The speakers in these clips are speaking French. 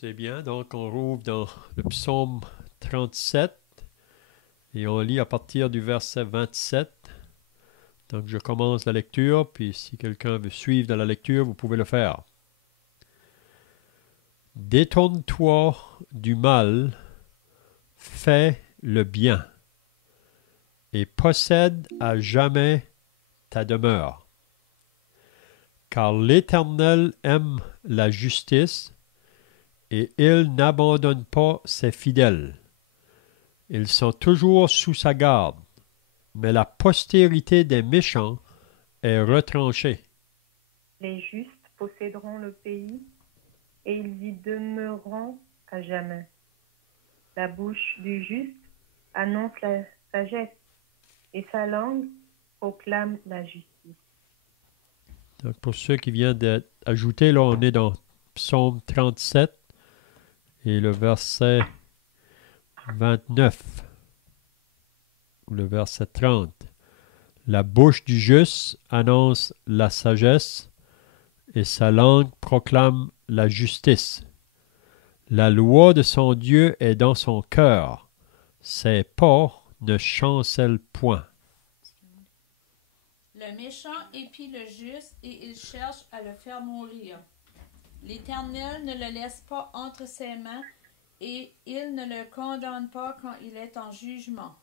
C'est bien, donc on rouvre dans le psaume 37 et on lit à partir du verset 27. Donc je commence la lecture, puis si quelqu'un veut suivre dans la lecture, vous pouvez le faire. Détourne-toi du mal, fais le bien, et possède à jamais ta demeure. Car l'Éternel aime la justice, et il n'abandonne pas ses fidèles. Ils sont toujours sous sa garde, mais la postérité des méchants est retranchée. Les justes posséderont le pays, et ils y demeureront à jamais. La bouche du juste annonce la sagesse, et sa langue proclame la justice. Donc pour ceux qui viennent d'être ajoutés, là on est dans Psaume 37 et le verset 29, ou le verset 30. La bouche du juste annonce la sagesse, et sa langue proclame la justice. La loi de son Dieu est dans son cœur, ses pas ne chancellent point. Le méchant épie le juste et il cherche à le faire mourir. L'Éternel ne le laisse pas entre ses mains et il ne le condamne pas quand il est en jugement.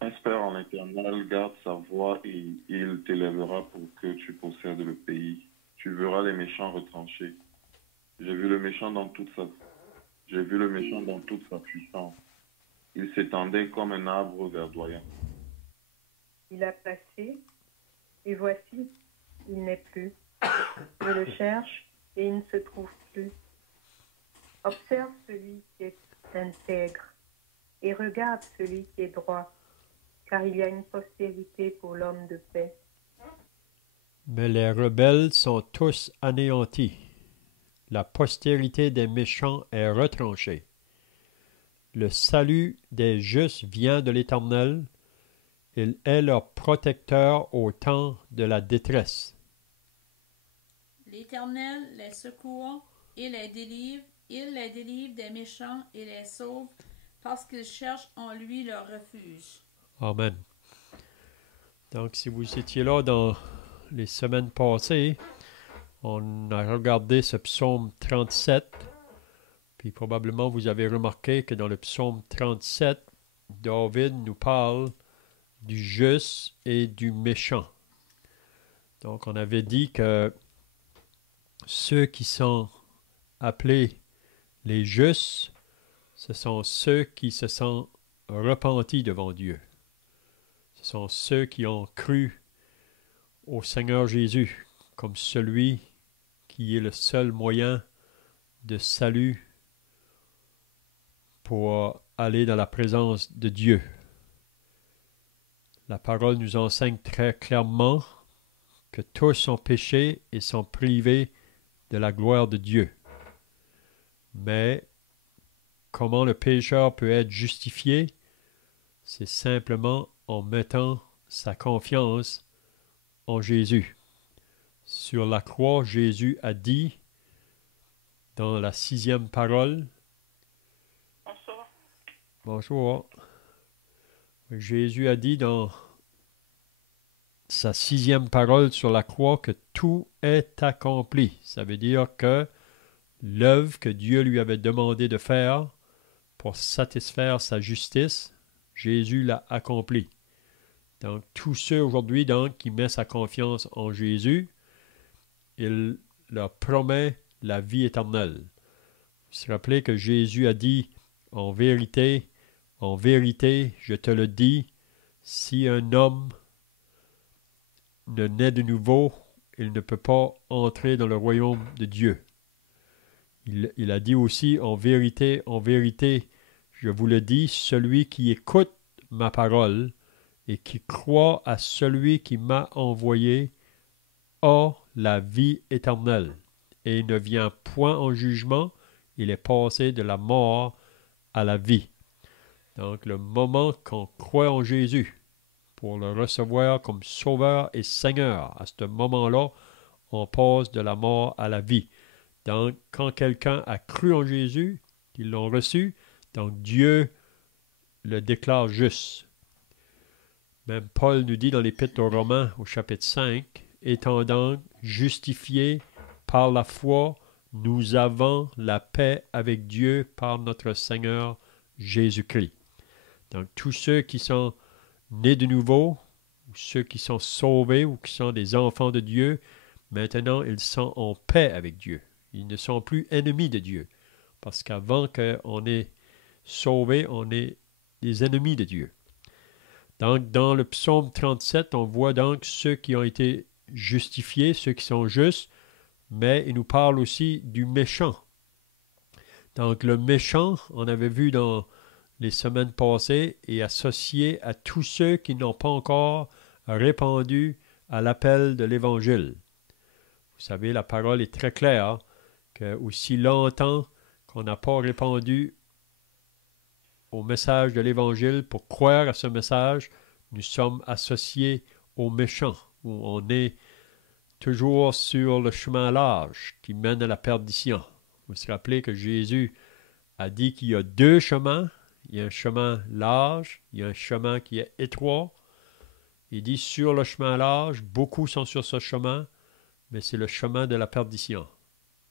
Espère en l'Éternel, garde sa voie et il t'élèvera pour que tu possèdes le pays. Tu verras les méchants retranchés. J'ai vu le méchant dans toute sa puissance. Il s'étendait comme un arbre verdoyant. Il a passé, et voici, il n'est plus. Je le cherche, et il ne se trouve plus. Observe celui qui est intègre, et regarde celui qui est droit, car il y a une postérité pour l'homme de paix. Mais les rebelles sont tous anéantis. La postérité des méchants est retranchée. Le salut des justes vient de l'Éternel. Il est leur protecteur au temps de la détresse. L'Éternel les secourt et les délivre. Il les délivre des méchants et les sauve parce qu'ils cherchent en lui leur refuge. Amen. Donc, si vous étiez là dans les semaines passées, on a regardé ce psaume 37, puis probablement vous avez remarqué que dans le psaume 37, David nous parle du juste et du méchant. Donc, on avait dit que ceux qui sont appelés les justes, ce sont ceux qui se sont repentis devant Dieu. Ce sont ceux qui ont cru au Seigneur Jésus comme celui qui est le seul moyen de salut pour aller dans la présence de Dieu. La parole nous enseigne très clairement que tous ont péché et sont privés de la gloire de Dieu. Mais comment le pécheur peut être justifié? C'est simplement en mettant sa confiance en Jésus. Sur la croix, Jésus a dit dans la 6e parole, Bonjour. Jésus a dit dans sa 6e parole sur la croix que tout est accompli. Ça veut dire que l'œuvre que Dieu lui avait demandé de faire pour satisfaire sa justice, Jésus l'a accompli. Donc, tous ceux aujourd'hui qui mettent sa confiance en Jésus, il leur promet la vie éternelle. Vous vous rappelez que Jésus a dit, en vérité, je te le dis, si un homme ne naît de nouveau, il ne peut pas entrer dans le royaume de Dieu. Il a dit aussi, en vérité, je vous le dis, celui qui écoute ma parole et qui croit à celui qui m'a envoyé a la vie éternelle et ne vient point en jugement, il est passé de la mort à la vie. Donc, le moment qu'on croit en Jésus pour le recevoir comme Sauveur et Seigneur, à ce moment-là, on passe de la mort à la vie. Donc, quand quelqu'un a cru en Jésus, qu'ils l'ont reçu, donc Dieu le déclare juste. Même Paul nous dit dans l'Épître aux Romains, au chapitre 5, « Étant donc justifiés par la foi, nous avons la paix avec Dieu par notre Seigneur Jésus-Christ. » Donc, tous ceux qui sont nés de nouveau, ou ceux qui sont sauvés ou qui sont des enfants de Dieu, maintenant, ils sont en paix avec Dieu. Ils ne sont plus ennemis de Dieu. Parce qu'avant qu'on est sauvé, on est des ennemis de Dieu. Donc, dans le psaume 37, on voit donc ceux qui ont été justifiés, ceux qui sont justes, mais il nous parle aussi du méchant. Donc, le méchant, on avait vu dans les semaines passées, est associé à tous ceux qui n'ont pas encore répondu à l'appel de l'Évangile. Vous savez, la parole est très claire, que aussi longtemps qu'on n'a pas répondu au message de l'Évangile, pour croire à ce message, nous sommes associés aux méchants, où on est toujours sur le chemin large qui mène à la perdition. Vous vous rappelez que Jésus a dit qu'il y a deux chemins. Il y a un chemin large, il y a un chemin qui est étroit. Il dit sur le chemin large, beaucoup sont sur ce chemin, mais c'est le chemin de la perdition.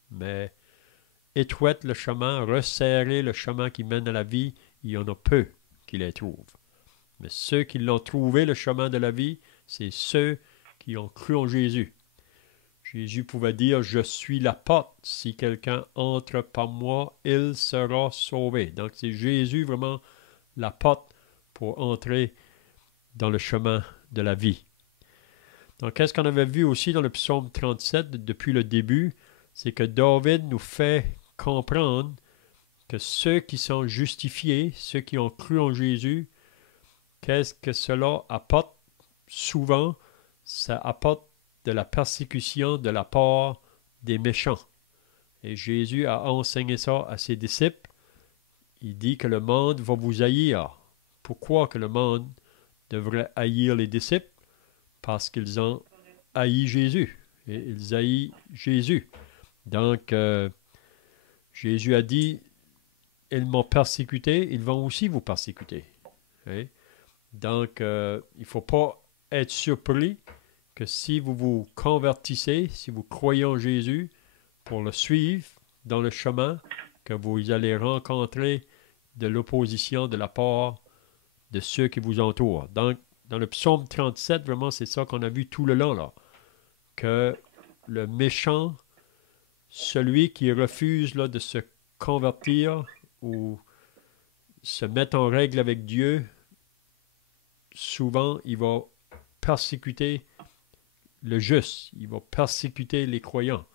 Mais étroite le chemin, resserré le chemin qui mène à la vie, il y en a peu qui les trouvent. Mais ceux qui l'ont trouvé, le chemin de la vie, c'est ceux qui ont cru en Jésus. Jésus pouvait dire, « Je suis la porte. Si quelqu'un entre par moi, il sera sauvé. » Donc, c'est Jésus vraiment la porte pour entrer dans le chemin de la vie. Donc, qu'est-ce qu'on avait vu aussi dans le psaume 37 depuis le début? C'est que David nous fait comprendre que ceux qui sont justifiés, ceux qui ont cru en Jésus, qu'est-ce que cela apporte? Souvent, ça apporte de la persécution de la part des méchants. Et Jésus a enseigné ça à ses disciples. Il dit que le monde va vous haïr. Pourquoi que le monde devrait haïr les disciples? Parce qu'ils ont haï Jésus. Et ils haïssent Jésus. Donc, Jésus a dit, « Ils m'ont persécuté, ils vont aussi vous persécuter. » Donc, il ne faut pas être surpris que si vous vous convertissez, si vous croyez en Jésus, pour le suivre dans le chemin, que vous allez rencontrer de l'opposition de la part de ceux qui vous entourent. Donc, dans le psaume 37, vraiment, c'est ça qu'on a vu tout le long, là. Que le méchant, celui qui refuse là, de se convertir ou se mettre en règle avec Dieu, souvent, il va persécuter le juste, il va persécuter les croyants.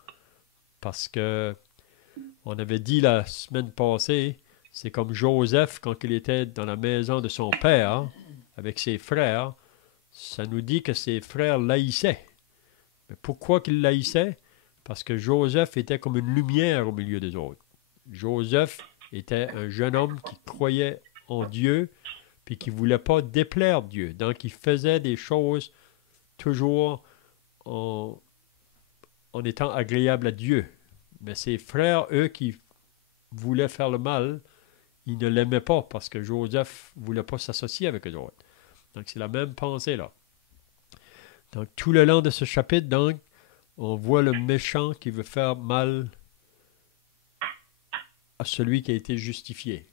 Parce que, on avait dit la semaine passée, c'est comme Joseph quand il était dans la maison de son père, avec ses frères, ça nous dit que ses frères l'haïssaient. Mais pourquoi qu'ils l'haïssaient? Parce que Joseph était comme une lumière au milieu des autres. Joseph était un jeune homme qui croyait en Dieu, puis qui ne voulait pas déplaire Dieu. Donc, il faisait des choses toujours en étant agréable à Dieu. Mais ses frères, eux, qui voulaient faire le mal, ils ne l'aimaient pas parce que Joseph ne voulait pas s'associer avec eux autres. Donc, c'est la même pensée, là. Donc, tout le long de ce chapitre, donc, on voit le méchant qui veut faire mal à celui qui a été justifié.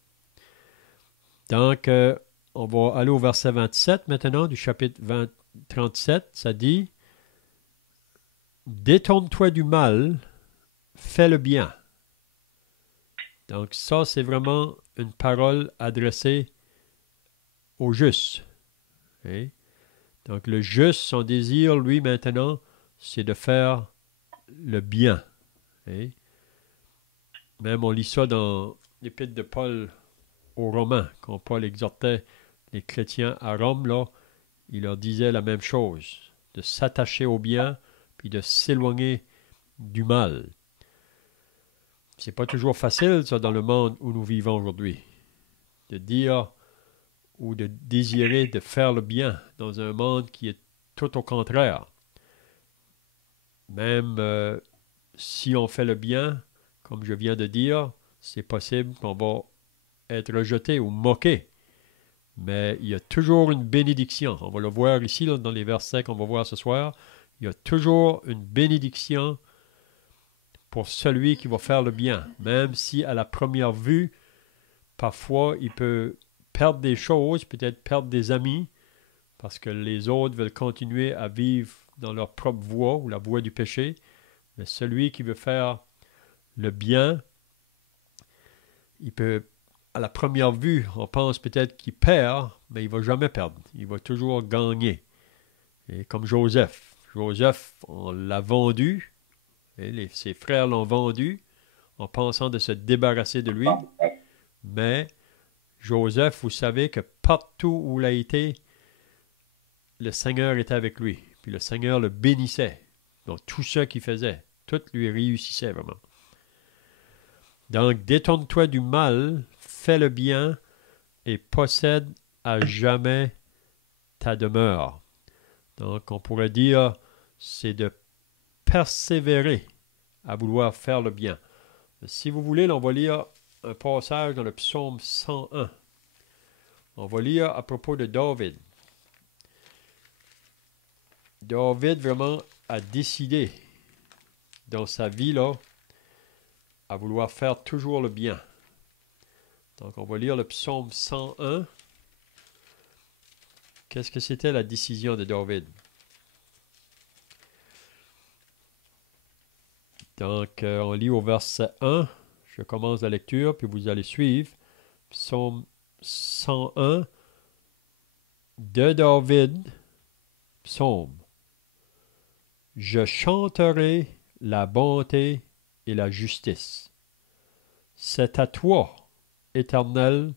Donc, on va aller au verset 27 maintenant du chapitre 37. Ça dit, « Détourne-toi du mal, fais le bien. » Donc, ça, c'est vraiment une parole adressée au juste. Okay? Donc, le juste, son désir, lui, maintenant, c'est de faire le bien. Okay? Même on lit ça dans l'Épître de Paul aux Romains, quand Paul exhortait les chrétiens à Rome, là, il leur disait la même chose, de s'attacher au bien, puis de s'éloigner du mal. C'est pas toujours facile, ça, dans le monde où nous vivons aujourd'hui, de dire ou de désirer de faire le bien dans un monde qui est tout au contraire. Même si on fait le bien, comme je viens de dire, c'est possible qu'on va être rejeté ou moqué. Mais il y a toujours une bénédiction. On va le voir ici, là, dans les versets qu'on va voir ce soir. Il y a toujours une bénédiction pour celui qui va faire le bien. Même si à la première vue, parfois, il peut perdre des choses, peut-être perdre des amis, parce que les autres veulent continuer à vivre dans leur propre voie ou la voie du péché. Mais celui qui veut faire le bien, il peut, à la première vue, on pense peut-être qu'il perd, mais il ne va jamais perdre. Il va toujours gagner. Et comme Joseph. Joseph, on l'a vendu, et ses frères l'ont vendu en pensant de se débarrasser de lui. Mais Joseph, vous savez que partout où il a été, le Seigneur était avec lui. Puis le Seigneur le bénissait. Donc tout ce qu'il faisait, tout lui réussissait vraiment. Donc détourne-toi du mal, fais le bien et possède à jamais ta demeure. Donc on pourrait dire, c'est de persévérer à vouloir faire le bien. Si vous voulez, on va lire un passage dans le psaume 101. On va lire à propos de David. David vraiment a décidé dans sa vie là à vouloir faire toujours le bien. Donc on va lire le psaume 101. Qu'est-ce que c'était la décision de David? Donc on lit au verset 1. Je commence la lecture puis vous allez suivre. Psaume 101 de David. Psaume. Je chanterai la bonté et la justice. C'est à toi, Éternel,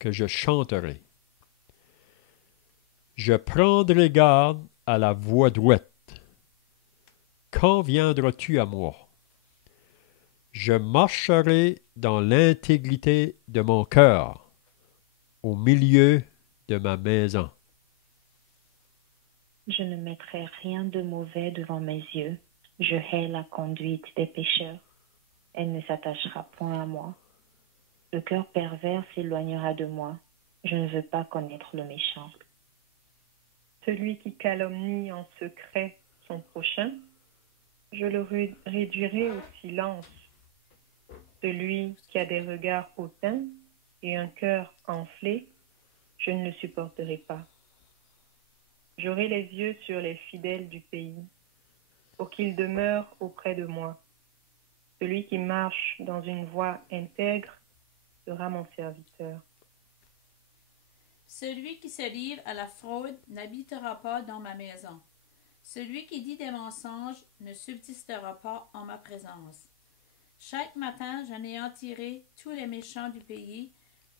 que je chanterai. Je prendrai garde à la voix douette. Quand viendras-tu à moi? Je marcherai dans l'intégrité de mon cœur, au milieu de ma maison. Je ne mettrai rien de mauvais devant mes yeux. Je hais la conduite des pécheurs. Elle ne s'attachera point à moi. Le cœur pervers s'éloignera de moi. Je ne veux pas connaître le méchant. Celui qui calomnie en secret son prochain, je le réduirai au silence. Celui qui a des regards hautains et un cœur enflé, je ne le supporterai pas. J'aurai les yeux sur les fidèles du pays, pour qu'ils demeurent auprès de moi. Celui qui marche dans une voie intègre sera mon serviteur. Celui qui se livre à la fraude n'habitera pas dans ma maison. Celui qui dit des mensonges ne subsistera pas en ma présence. Chaque matin, j'anéantirai tous les méchants du pays,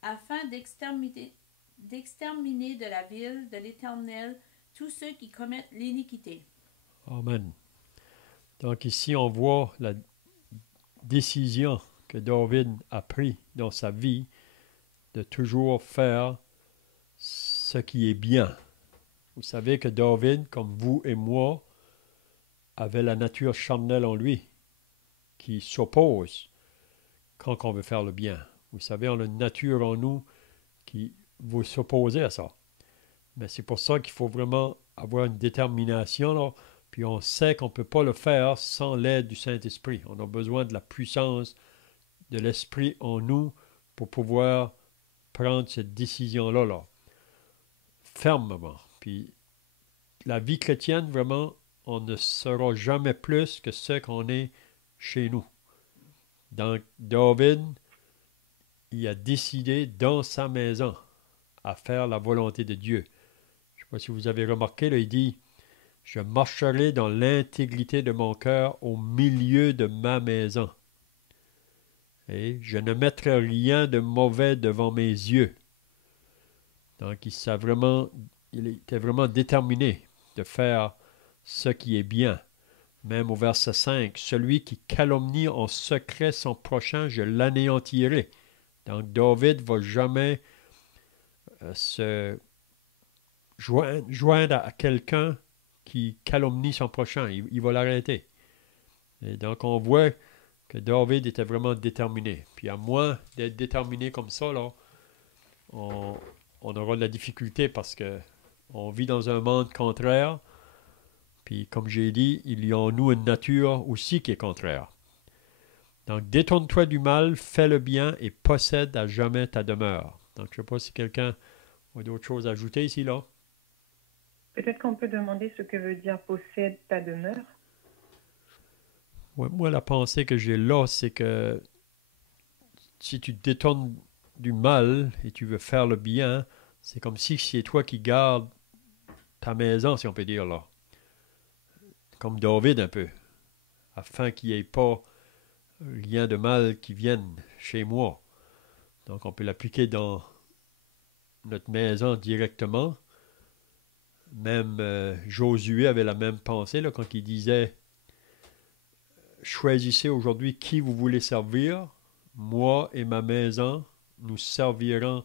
afin d'exterminer de la ville de l'Éternel tous ceux qui commettent l'iniquité. Amen. Donc ici, on voit la décision que David a prise dans sa vie de toujours faire ce qui est bien. Vous savez que David, comme vous et moi, avait la nature charnelle en lui qui s'oppose quand on veut faire le bien. Vous savez, on a une nature en nous qui veut s'opposer à ça. Mais c'est pour ça qu'il faut vraiment avoir une détermination, là. Puis on sait qu'on ne peut pas le faire sans l'aide du Saint-Esprit. On a besoin de la puissance de l'Esprit en nous pour pouvoir prendre cette décision-là, là, fermement. Puis la vie chrétienne, vraiment, on ne sera jamais plus que ce qu'on est chez nous. Donc, David, il a décidé dans sa maison à faire la volonté de Dieu. Je ne sais pas si vous avez remarqué, là, il dit « Je marcherai dans l'intégrité de mon cœur au milieu de ma maison. Et je ne mettrai rien de mauvais devant mes yeux. » Donc, il était vraiment déterminé de faire ce qui est bien. Même au verset 5, « Celui qui calomnie en secret son prochain, je l'anéantirai. » Donc, David ne va jamais se joindre à quelqu'un qui calomnie son prochain. Il va l'arrêter. Et donc, on voit que David était vraiment déterminé. Puis à moins d'être déterminé comme ça, là, on aura de la difficulté parce que on vit dans un monde contraire. Puis comme j'ai dit, il y a en nous une nature aussi qui est contraire. Donc détourne-toi du mal, fais le bien et possède à jamais ta demeure. Donc je ne sais pas si quelqu'un a d'autres choses à ajouter ici, là. Peut-être qu'on peut demander ce que veut dire possède ta demeure. Ouais, moi, la pensée que j'ai là, c'est que si tu te détournes du mal et tu veux faire le bien, c'est comme si c'est toi qui gardes ta maison, si on peut dire là. Comme David un peu, afin qu'il n'y ait pas rien de mal qui vienne chez moi. Donc on peut l'appliquer dans notre maison directement. Même Josué avait la même pensée là, quand il disait « Choisissez aujourd'hui qui vous voulez servir. Moi et ma maison, nous servirons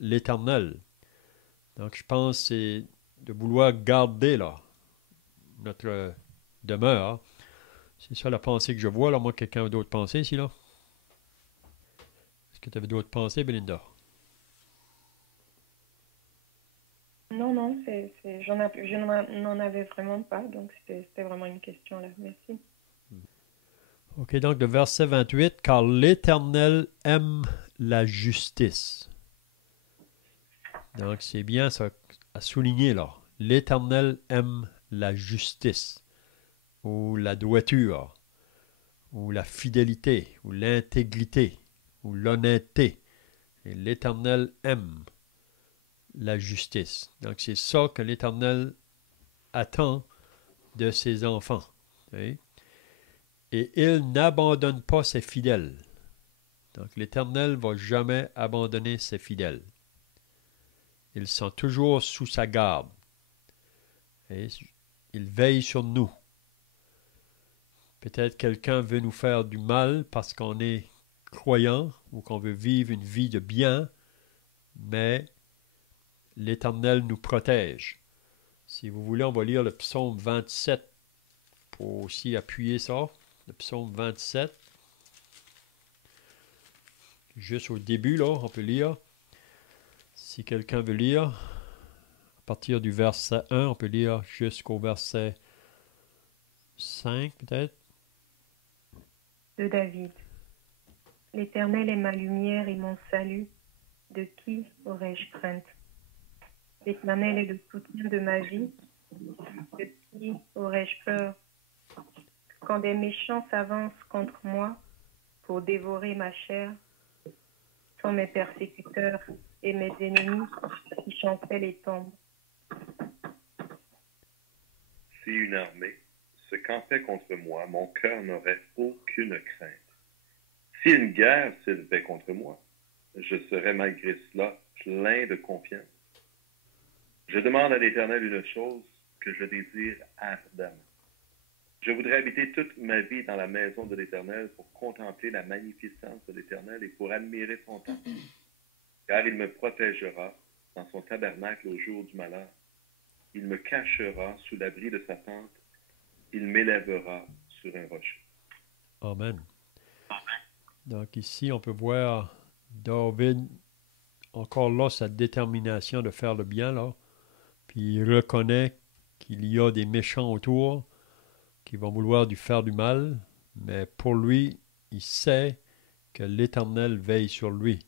l'Éternel. » Donc je pense que c'est de vouloir garder là notre demeure. C'est ça la pensée que je vois. Là, moi, quelqu'un a d'autres pensées ici, là? Est-ce que tu avais d'autres pensées, Belinda? Non, je n'en avais vraiment pas, donc c'était vraiment une question là. Merci. OK, donc le verset 28, « Car l'Éternel aime la justice. » Donc c'est bien ça à souligner là. L'Éternel aime la justice, ou la droiture, ou la fidélité, ou l'intégrité, ou l'honnêteté. Et l'Éternel aime la justice. Donc c'est ça que l'Éternel attend de ses enfants. Okay? Et il n'abandonne pas ses fidèles. Donc l'Éternel ne va jamais abandonner ses fidèles. Ils sont toujours sous sa garde. Et il veille sur nous. Peut-être quelqu'un veut nous faire du mal parce qu'on est croyant ou qu'on veut vivre une vie de bien, mais l'Éternel nous protège. Si vous voulez, on va lire le psaume 27 pour aussi appuyer ça. Le psaume 27. Juste au début, là, on peut lire. Si quelqu'un veut lire, à partir du verset 1, on peut lire jusqu'au verset 5, peut-être. De David. L'Éternel est ma lumière et mon salut. De qui aurais-je crainte? L'Éternel est le soutien de ma vie. De qui aurais-je peur? Quand des méchants s'avancent contre moi pour dévorer ma chair, sont mes persécuteurs et mes ennemis qui chancellent et tombent. Si une armée se campait contre moi, mon cœur n'aurait aucune crainte. Si une guerre s'élevait contre moi, je serais malgré cela plein de confiance. Je demande à l'Éternel une chose que je désire ardemment. Je voudrais habiter toute ma vie dans la maison de l'Éternel pour contempler la magnificence de l'Éternel et pour admirer son temple. Car il me protégera dans son tabernacle au jour du malheur. Il me cachera sous l'abri de sa tente. Il m'élèvera sur un rocher. Amen. Donc ici, on peut voir David, encore là, sa détermination de faire le bien, là. Puis il reconnaît qu'il y a des méchants autour qui vont vouloir lui faire du mal, mais pour lui, il sait que l'Éternel veille sur lui.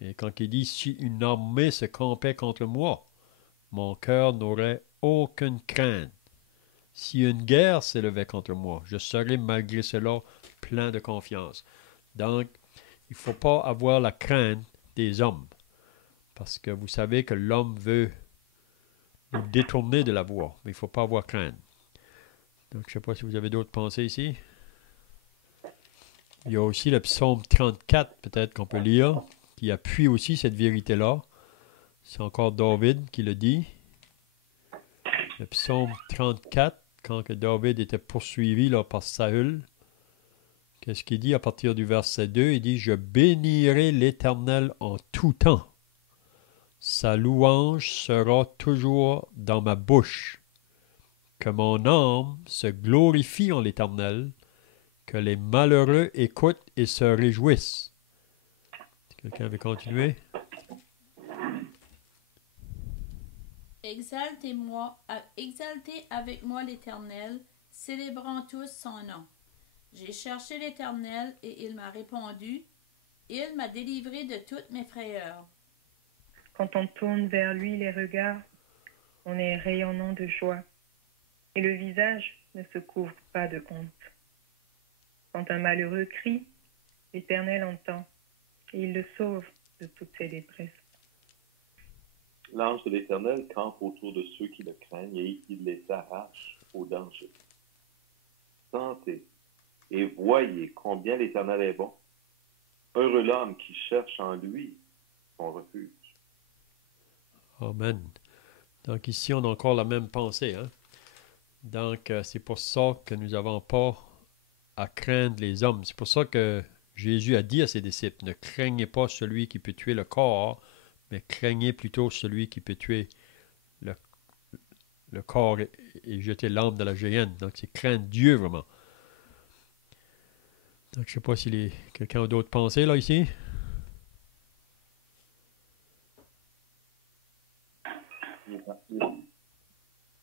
Et quand il dit « Si une armée se campait contre moi, mon cœur n'aurait aucune crainte. Si une guerre s'élevait contre moi, je serais malgré cela plein de confiance. » Donc, il ne faut pas avoir la crainte des hommes, parce que vous savez que l'homme veut nous détourner de la voie, mais il ne faut pas avoir crainte. Donc, je ne sais pas si vous avez d'autres pensées ici. Il y a aussi le psaume 34, peut-être qu'on peut lire, qui appuie aussi cette vérité-là. C'est encore David qui le dit. Le psaume 34, quand que David était poursuivi là, par Saül, qu'est-ce qu'il dit à partir du verset 2? Il dit « Je bénirai l'Éternel en tout temps. Sa louange sera toujours dans ma bouche. Que mon âme se glorifie en l'Éternel, que les malheureux écoutent et se réjouissent. Quelqu'un veut continuer? Exaltez avec moi l'Éternel, célébrons tous son nom. J'ai cherché l'Éternel et il m'a répondu. Il m'a délivré de toutes mes frayeurs. Quand on tourne vers lui les regards, on est rayonnant de joie, et le visage ne se couvre pas de honte. Quand un malheureux crie, l'Éternel entend, et il le sauve de toutes ses détresses. L'ange de l'Éternel campe autour de ceux qui le craignent et il les arrache au danger. Sentez et voyez combien l'Éternel est bon. Heureux l'homme qui cherche en lui son refuge. Amen. Donc ici, on a encore la même pensée. Hein? Donc, c'est pour ça que nous n'avons pas à craindre les hommes. C'est pour ça que Jésus a dit à ses disciples, ne craignez pas celui qui peut tuer le corps, mais craignez plutôt celui qui peut tuer le corps et jeter l'âme dans la géhenne. Donc, c'est craindre Dieu vraiment. Donc, je ne sais pas si quelqu'un a d'autres pensées là ici.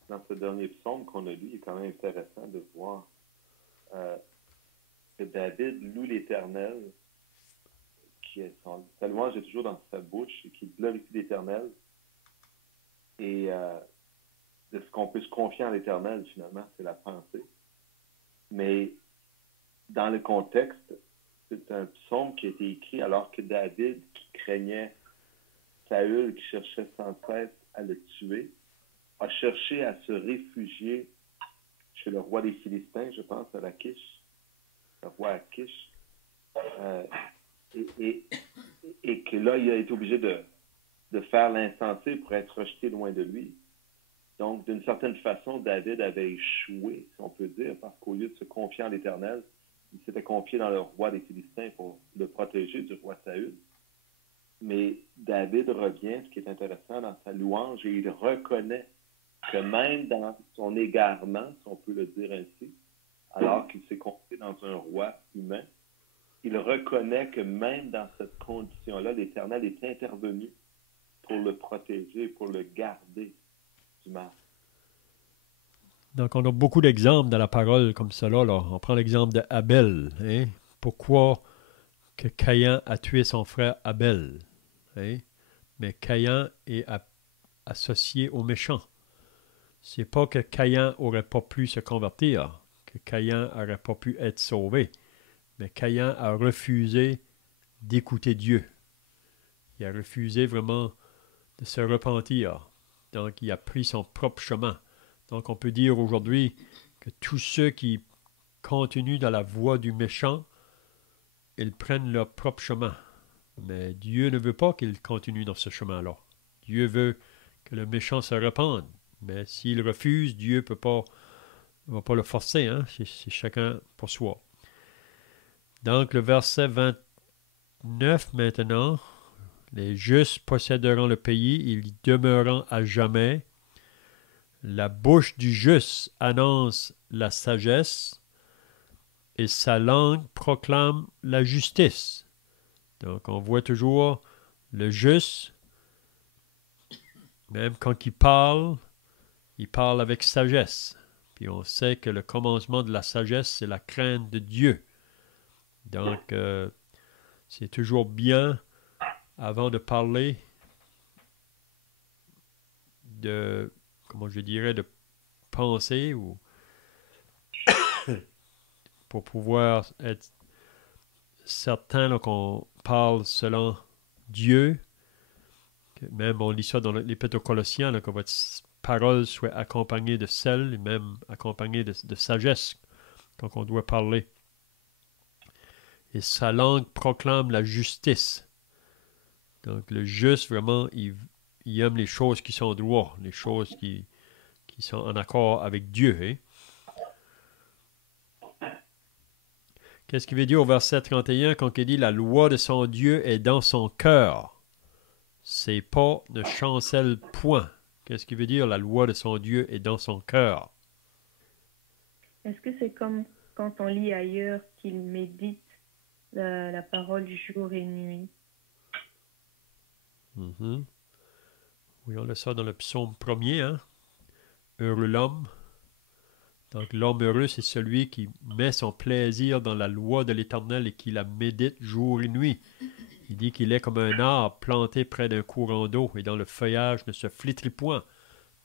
Dans ce dernier psaume qu'on a lu, il est quand même intéressant de voir que David loue l'Éternel, sa louange est toujours dans sa bouche et qu'il glorifie l'Éternel. Et de ce qu'on peut se confier en l'Éternel, finalement, c'est la pensée. Mais dans le contexte, c'est un psaume qui a été écrit alors que David, qui craignait Saül, qui cherchait sans cesse à le tuer, a cherché à se réfugier chez le roi des Philistins, je pense, à Lachish, le roi Achish, et que là, il a été obligé de faire l'insensé pour être rejeté loin de lui. Donc, d'une certaine façon, David avait échoué, si on peut dire, parce qu'au lieu de se confier en l'Éternel, il s'était confié dans le roi des Philistins pour le protéger du roi Saül. Mais David revient, ce qui est intéressant, dans sa louange, et il reconnaît que même dans son égarement, si on peut le dire ainsi, alors qu'il s'est confié dans un roi humain, il reconnaît que même dans cette condition-là, l'Éternel est intervenu pour le protéger, pour le garder du mal. Donc, on a beaucoup d'exemples dans la parole comme cela. Là. On prend l'exemple d'Abel. Hein? Pourquoi que Caïn a tué son frère Abel? Hein? Mais Caïn est associé au méchant. C'est pas que Caïn n'aurait pas pu se convertir, que Caïn n'aurait pas pu être sauvé. Mais Caïn a refusé d'écouter Dieu. Il a refusé vraiment de se repentir. Donc, il a pris son propre chemin. Donc, on peut dire aujourd'hui que tous ceux qui continuent dans la voie du méchant, ils prennent leur propre chemin. Mais Dieu ne veut pas qu'ils continuent dans ce chemin-là. Dieu veut que le méchant se repente. Mais s'il refuse, Dieu ne va pas le forcer. Hein? C'est chacun pour soi. Donc, le verset 29 maintenant. Les justes posséderont le pays, ils y demeureront à jamais. La bouche du juste annonce la sagesse et sa langue proclame la justice. Donc, on voit toujours le juste, même quand il parle avec sagesse. Puis on sait que le commencement de la sagesse, c'est la crainte de Dieu. Donc, c'est toujours bien, avant de parler de, comment je dirais, de penser ou pour pouvoir être certain là, qu'on parle selon Dieu. Même on lit ça dans l'Épître aux Colossiens, là, que votre parole soit accompagnée de sel et même accompagnée de sagesse quand on doit parler. Et sa langue proclame la justice. Donc le juste, vraiment, il aime les choses qui sont droites, les choses qui sont en accord avec Dieu. Hein? Qu'est-ce qu'il veut dire au verset 31 quand il dit « La loi de son Dieu est dans son cœur ». C'est pas « ne chancelle point ». Qu'est-ce qu'il veut dire « La loi de son Dieu est dans son cœur ». Est-ce que c'est comme quand on lit ailleurs qu'il médite la parole jour et nuit. Mhm. Oui, on a ça dans le psaume 1er, hein? Heureux l'homme. Donc l'homme heureux, c'est celui qui met son plaisir dans la loi de l'Éternel et qui la médite jour et nuit. Il dit qu'il est comme un arbre planté près d'un courant d'eau et dont le feuillage ne se flétrit point.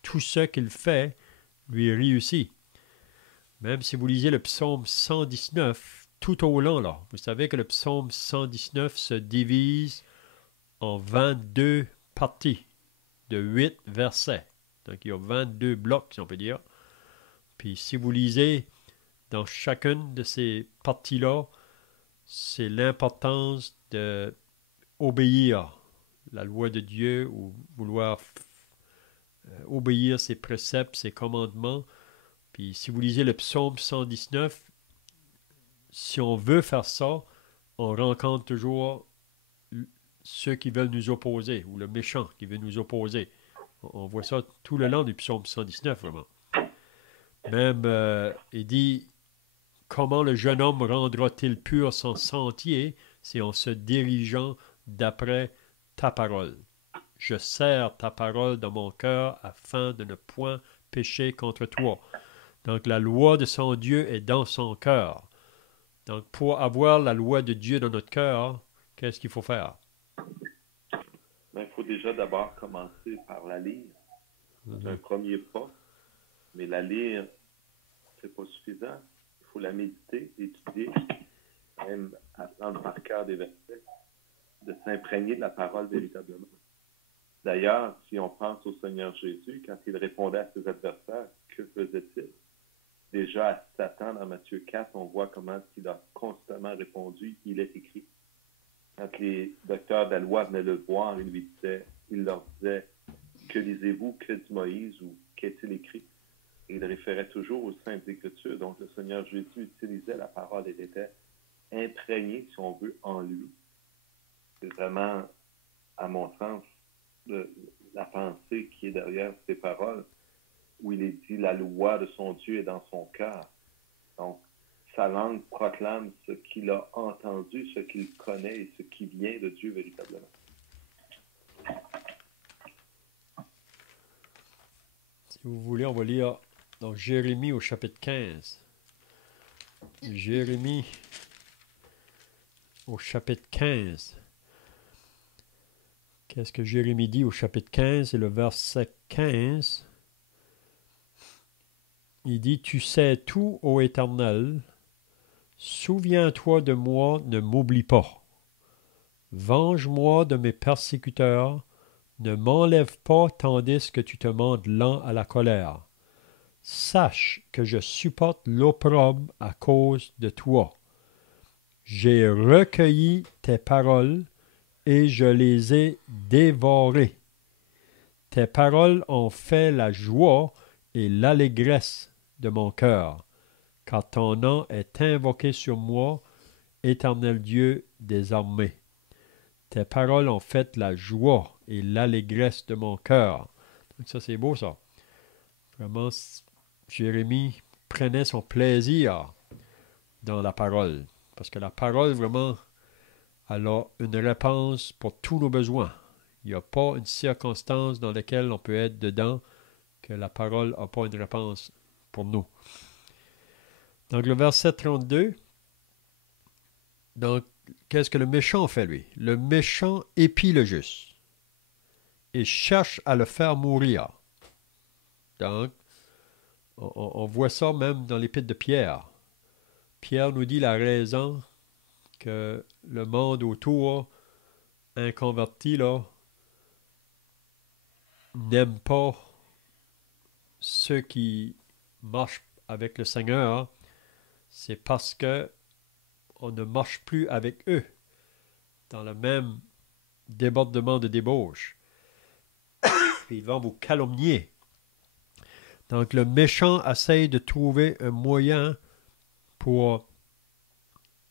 Tout ce qu'il fait lui réussit. Même si vous lisez le psaume 119, tout au long, là, vous savez que le psaume 119 se divise en 22 parties de 8 versets. Donc il y a 22 blocs, si on peut dire. Puis si vous lisez dans chacune de ces parties-là, c'est l'importance d'obéir la loi de Dieu ou vouloir obéir ses préceptes, ses commandements. Puis si vous lisez le psaume 119, si on veut faire ça, on rencontre toujours ceux qui veulent nous opposer ou le méchant qui veut nous opposer. On voit ça tout le long du psaume 119, vraiment. Même, il dit, comment le jeune homme rendra-t-il pur son sentier? C'est en se dirigeant d'après ta parole. Je serre ta parole dans mon cœur afin de ne point pécher contre toi. Donc la loi de son Dieu est dans son cœur. Donc pour avoir la loi de Dieu dans notre cœur, qu'est-ce qu'il faut faire? Il faut déjà d'abord commencer par la lire. C'est un premier pas. Mais la lire, c'est pas suffisant. Il faut la méditer, l'étudier, même apprendre par cœur des versets, de s'imprégner de la parole véritablement. D'ailleurs, si on pense au Seigneur Jésus, quand il répondait à ses adversaires, que faisait-il? Déjà à Satan, dans Matthieu 4, on voit comment il a constamment répondu, il est écrit. Quand les docteurs de la loi venaient le voir, il leur disait, que lisez-vous, que dit Moïse ou qu'est-il écrit? Et il référait toujours aux Saintes Écritures. Donc le Seigneur Jésus utilisait la parole et était imprégné, si on veut, en lui. C'est vraiment, à mon sens, la pensée qui est derrière ces paroles, où il est dit la loi de son Dieu est dans son cœur. Donc, sa langue proclame ce qu'il a entendu, ce qu'il connaît et ce qui vient de Dieu véritablement. Si vous voulez, on va lire dans Jérémie au chapitre 15. Jérémie au chapitre 15. Qu'est-ce que Jérémie dit au chapitre 15 et le verset 15? Il dit, « Tu sais tout, ô Éternel, souviens-toi de moi, ne m'oublie pas. Venge-moi de mes persécuteurs, ne m'enlève pas tandis que tu te montres lent à la colère. Sache que je supporte l'opprobre à cause de toi. J'ai recueilli tes paroles et je les ai dévorées. Tes paroles ont fait la joie et l'allégresse de mon cœur, car ton nom est invoqué sur moi, Éternel Dieu des armées. Tes paroles ont fait la joie et l'allégresse de mon cœur. » Donc ça, c'est beau, ça. Vraiment, Jérémie prenait son plaisir dans la parole, parce que la parole, vraiment, elle a une réponse pour tous nos besoins. Il n'y a pas une circonstance dans laquelle on peut être dedans que la parole n'a pas une réponse pour nous. Donc, le verset 32. Donc, qu'est-ce que le méchant fait, lui? Le méchant épie le juste et cherche à le faire mourir. Donc, on voit ça même dans l'épître de Pierre. Pierre nous dit la raison que le monde autour, inconverti, là, n'aime pas ceux qui marchent avec le Seigneur. C'est parce que on ne marche plus avec eux dans le même débordement de débauche. Puis ils vont vous calomnier. Donc le méchant essaye de trouver un moyen pour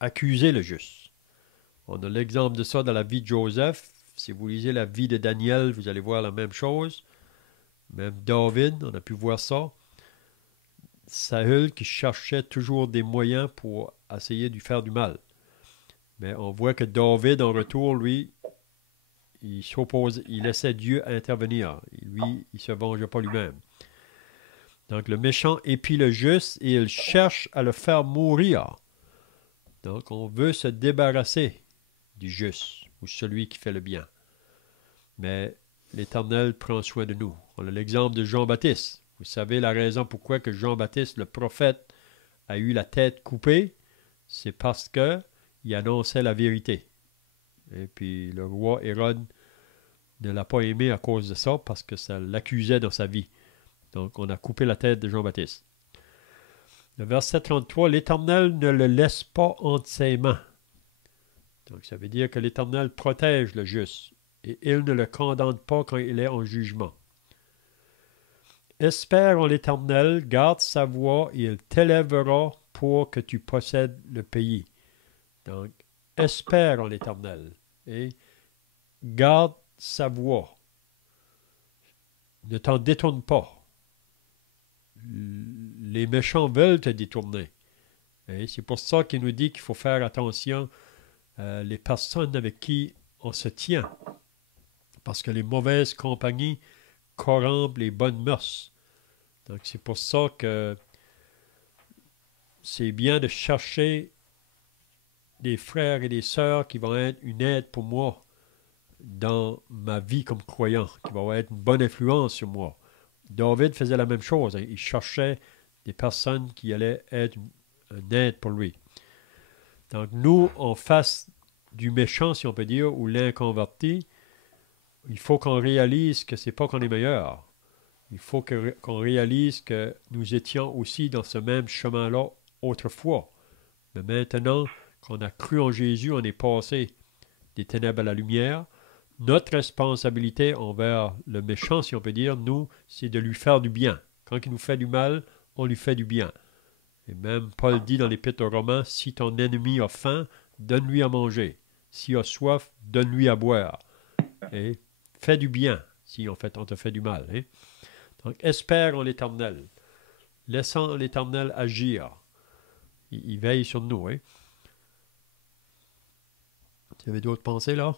accuser le juste. On a l'exemple de ça dans la vie de Joseph. Si vous lisez la vie de Daniel, vous allez voir la même chose. Même David, on a pu voir ça. Saül qui cherchait toujours des moyens pour essayer de lui faire du mal. Mais on voit que David, en retour, lui, il s'oppose, il laissait Dieu intervenir. Lui, il ne se vengeait pas lui-même. Donc, le méchant épie le juste et il cherche à le faire mourir. Donc, on veut se débarrasser du juste ou celui qui fait le bien. Mais l'Éternel prend soin de nous. On a l'exemple de Jean-Baptiste. Vous savez la raison pourquoi que Jean-Baptiste, le prophète, a eu la tête coupée? C'est parce qu'il annonçait la vérité. Et puis le roi Hérode ne l'a pas aimé à cause de ça, parce que ça l'accusait dans sa vie. Donc on a coupé la tête de Jean-Baptiste. Le verset 33, l'Éternel ne le laisse pas entre ses mains. Donc ça veut dire que l'Éternel protège le juste, et il ne le condamne pas quand il est en jugement. Espère en l'Éternel, garde sa voie, et il t'élèvera pour que tu possèdes le pays. Donc, espère en l'Éternel, et garde sa voie. Ne t'en détourne pas. Les méchants veulent te détourner. Et c'est pour ça qu'il nous dit qu'il faut faire attention les personnes avec qui on se tient. Parce que les mauvaises compagnies corrompent les bonnes mœurs. Donc c'est pour ça que c'est bien de chercher des frères et des sœurs qui vont être une aide pour moi dans ma vie comme croyant, qui vont être une bonne influence sur moi. David faisait la même chose. Il cherchait des personnes qui allaient être une aide pour lui. Donc nous, en face du méchant, si on peut dire, ou l'inconverti, il faut qu'on réalise que c'est pas qu'on est meilleur. Il faut qu'on réalise que nous étions aussi dans ce même chemin-là autrefois. Mais maintenant qu'on a cru en Jésus, on est passé des ténèbres à la lumière. Notre responsabilité envers le méchant, si on peut dire, nous, c'est de lui faire du bien. Quand il nous fait du mal, on lui fait du bien. Et même Paul dit dans l'Épître aux Romains, si ton ennemi a faim, donne-lui à manger. S'il a soif, donne-lui à boire. Et fais du bien, si en fait on te fait du mal. Hein? Donc, espère en l'Éternel. Laissons l'Éternel agir. Il veille sur nous. Hein? Tu avais d'autres pensées là?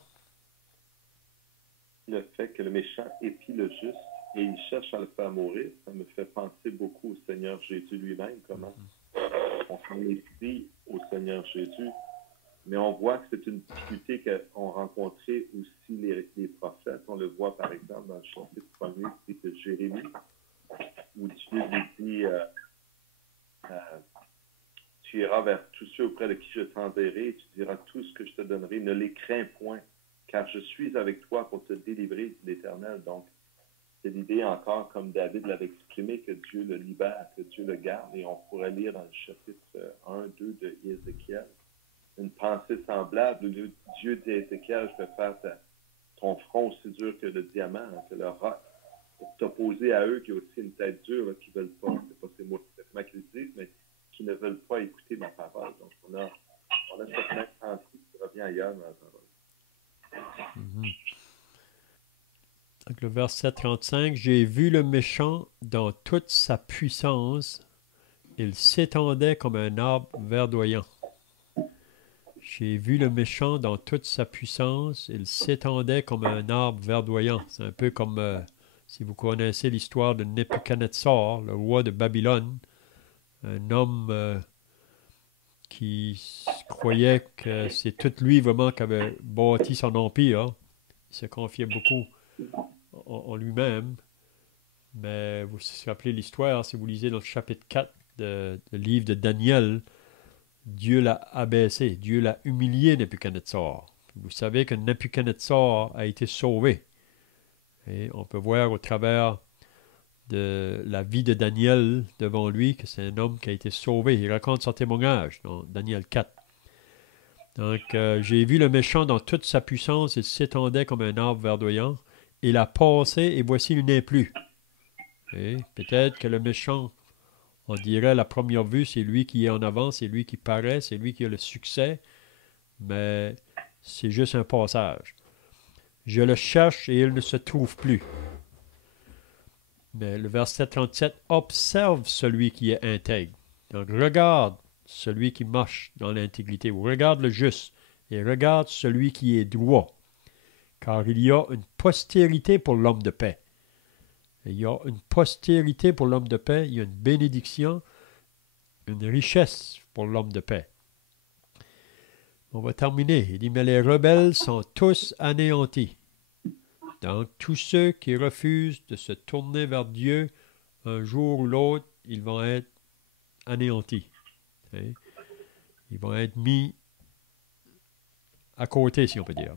Le fait que le méchant épie le juste et il cherche à le faire mourir, ça me fait penser beaucoup au Seigneur Jésus lui-même, comment on s'en épie au Seigneur Jésus. Mais on voit que c'est une difficulté qu'ont rencontré aussi les prophètes. On le voit par exemple dans le chapitre 1er de Jérémie, où Dieu lui dit tu iras vers tous ceux auprès de qui je t'enverrai, et tu diras tout ce que je te donnerai, ne les crains point, car je suis avec toi pour te délivrer de l'Éternel. Donc, c'est l'idée encore, comme David l'avait exprimé, que Dieu le libère, que Dieu le garde. Et on pourrait lire dans le chapitre 1, 2 de Ézéchiel une pensée semblable où Dieu dit à Ézéchiel, je vais faire ton front aussi dur que le diamant, que le roc, pour t'opposer à eux qui ont aussi une tête dure, là, qui ne veulent pas, c'est pas ces mots exactement qu'ils disent, mais qui ne veulent pas écouter ma parole. Donc, on a cette même pensée qui revient ailleurs dans la parole. Donc, le verset 35, j'ai vu le méchant dans toute sa puissance, il s'étendait comme un arbre verdoyant. J'ai vu le méchant dans toute sa puissance, il s'étendait comme un arbre verdoyant. C'est un peu comme, si vous connaissez l'histoire de Nebuchadnezzar, le roi de Babylone, un homme qui croyait que c'est tout lui vraiment qui avait bâti son empire. Hein. Il se confiait beaucoup en lui-même. Mais vous vous rappelez l'histoire, si vous lisez dans le chapitre 4 du livre de Daniel, Dieu l'a abaissé, Dieu l'a humilié, Nebuchadnezzar. Vous savez que Nebuchadnezzar a été sauvé. Et on peut voir au travers de la vie de Daniel devant lui que c'est un homme qui a été sauvé. Il raconte son témoignage dans Daniel 4. Donc, j'ai vu le méchant dans toute sa puissance, il s'étendait comme un arbre verdoyant. Il a passé et voici il n'est plus. Et peut-être que le méchant, on dirait à la première vue, c'est lui qui est en avant, c'est lui qui paraît, c'est lui qui a le succès, mais c'est juste un passage. Je le cherche et il ne se trouve plus. Mais le verset 37, observe celui qui est intègre. Donc regarde celui qui marche dans l'intégrité, ou regarde le juste, et regarde celui qui est droit. Car il y a une postérité pour l'homme de paix. Il y a une postérité pour l'homme de paix, il y a une bénédiction, une richesse pour l'homme de paix. On va terminer. Il dit, mais les rebelles sont tous anéantis. Donc, tous ceux qui refusent de se tourner vers Dieu, un jour ou l'autre, ils vont être anéantis. Hein? Ils vont être mis à côté, si on peut dire.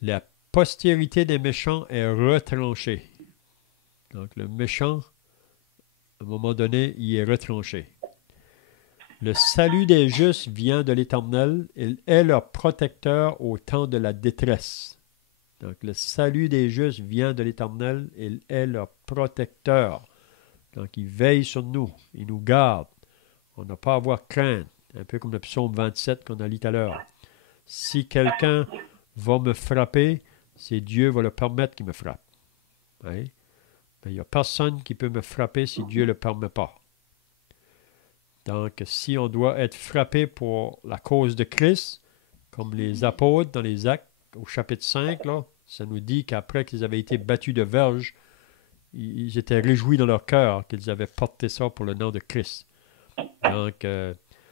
La postérité des méchants est retranchée. Donc, le méchant, à un moment donné, il est retranché. Le salut des justes vient de l'Éternel. Il est leur protecteur au temps de la détresse. Donc, le salut des justes vient de l'Éternel. Il est leur protecteur. Donc, il veille sur nous. Il nous garde. On n'a pas à avoir crainte. Un peu comme le psaume 27 qu'on a lu tout à l'heure. Si quelqu'un va me frapper, c'est Dieu va le permettre qu'il me frappe. Oui? Mais il n'y a personne qui peut me frapper si Dieu ne le permet pas. Donc, si on doit être frappé pour la cause de Christ, comme les apôtres dans les Actes, au chapitre 5, là, ça nous dit qu'après qu'ils avaient été battus de verge, ils étaient réjouis dans leur cœur qu'ils avaient porté ça pour le nom de Christ. Donc,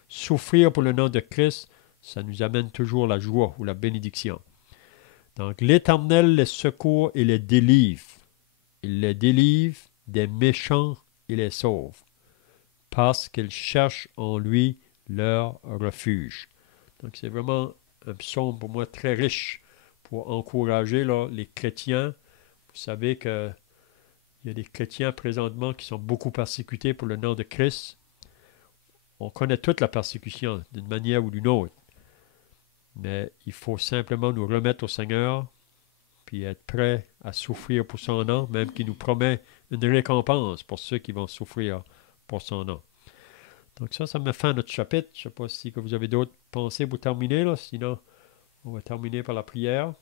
souffrir pour le nom de Christ, ça nous amène toujours la joie ou la bénédiction. Donc, l'Éternel les secourt et les délivre. Il les délivre des méchants et les sauve, parce qu'ils cherchent en lui leur refuge. Donc, c'est vraiment un psaume pour moi très riche pour encourager là, les chrétiens. Vous savez qu'il y a des chrétiens présentement qui sont beaucoup persécutés pour le nom de Christ. On connaît toute la persécution d'une manière ou d'une autre. Mais il faut simplement nous remettre au Seigneur puis être prêt à souffrir pour son nom, même qu'il nous promet une récompense pour ceux qui vont souffrir pour son nom. Donc ça me fait notre chapitre. Je ne sais pas si vous avez d'autres pensées pour terminer, là. Sinon, on va terminer par la prière.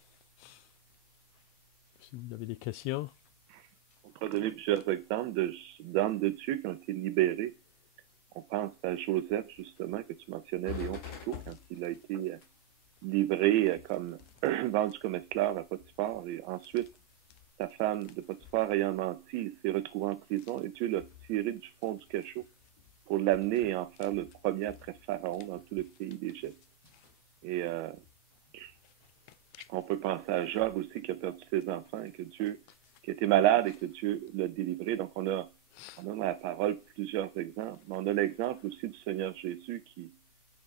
Si vous avez des questions. On peut donner plusieurs exemples d'hommes de Dieu qui ont été libérés. On pense à Joseph, justement, que tu mentionnais, Léon, plus tôt, quand il a été livré comme vendu comme esclave à Potiphar. Et ensuite, sa femme de Potiphar ayant menti, il s'est retrouvé en prison et Dieu l'a tiré du fond du cachot pour l'amener et en faire le premier après Pharaon dans tout le pays d'Égypte. Et on peut penser à Job aussi qui a perdu ses enfants et qui était malade et que Dieu l'a délivré. Donc on a dans la parole plusieurs exemples. Mais on a l'exemple aussi du Seigneur Jésus qui,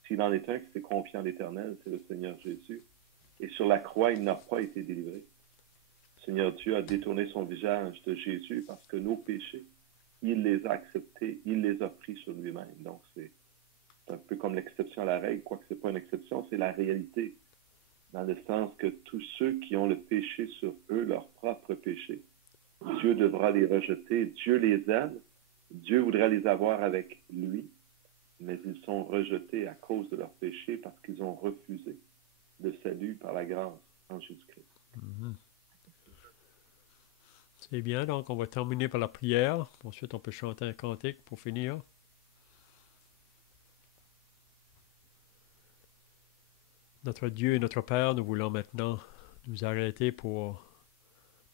s'il en est un qui s'est confié en l'Éternel, c'est le Seigneur Jésus. Et sur la croix, il n'a pas été délivré. Le Seigneur Dieu a détourné son visage de Jésus parce que nos péchés, il les a acceptés, il les a pris sur lui-même. Donc c'est un peu comme l'exception à la règle, quoique ce n'est pas une exception, c'est la réalité. Dans le sens que tous ceux qui ont le péché sur eux, leur propre péché, Dieu devra les rejeter. Dieu les aime, Dieu voudrait les avoir avec lui, mais ils sont rejetés à cause de leur péché parce qu'ils ont refusé le salut par la grâce en Jésus-Christ. Mm-hmm. C'est bien, donc on va terminer par la prière. Ensuite, on peut chanter un cantique pour finir. Notre Dieu et notre Père, nous voulons maintenant nous arrêter pour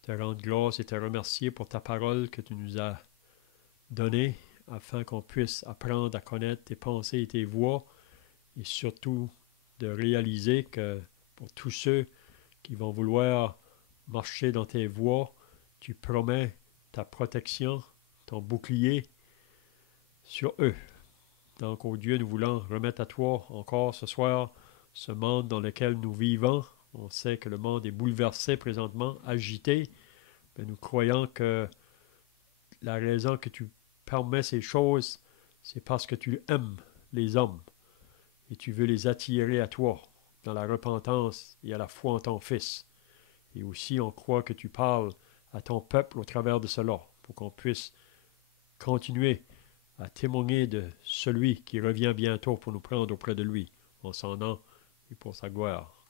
te rendre grâce et te remercier pour ta parole que tu nous as donnée afin qu'on puisse apprendre à connaître tes pensées et tes voies et surtout de réaliser que pour tous ceux qui vont vouloir marcher dans tes voies, tu promets ta protection, ton bouclier sur eux. Donc, ô Dieu, nous voulons remettre à toi encore ce soir ce monde dans lequel nous vivons. On sait que le monde est bouleversé présentement, agité, mais nous croyons que la raison que tu permets ces choses, c'est parce que tu aimes les hommes et tu veux les attirer à toi dans la repentance et à la foi en ton Fils. Et aussi, on croit que tu parles à ton peuple au travers de cela, pour qu'on puisse continuer à témoigner de celui qui revient bientôt pour nous prendre auprès de lui, en son nom et pour sa gloire.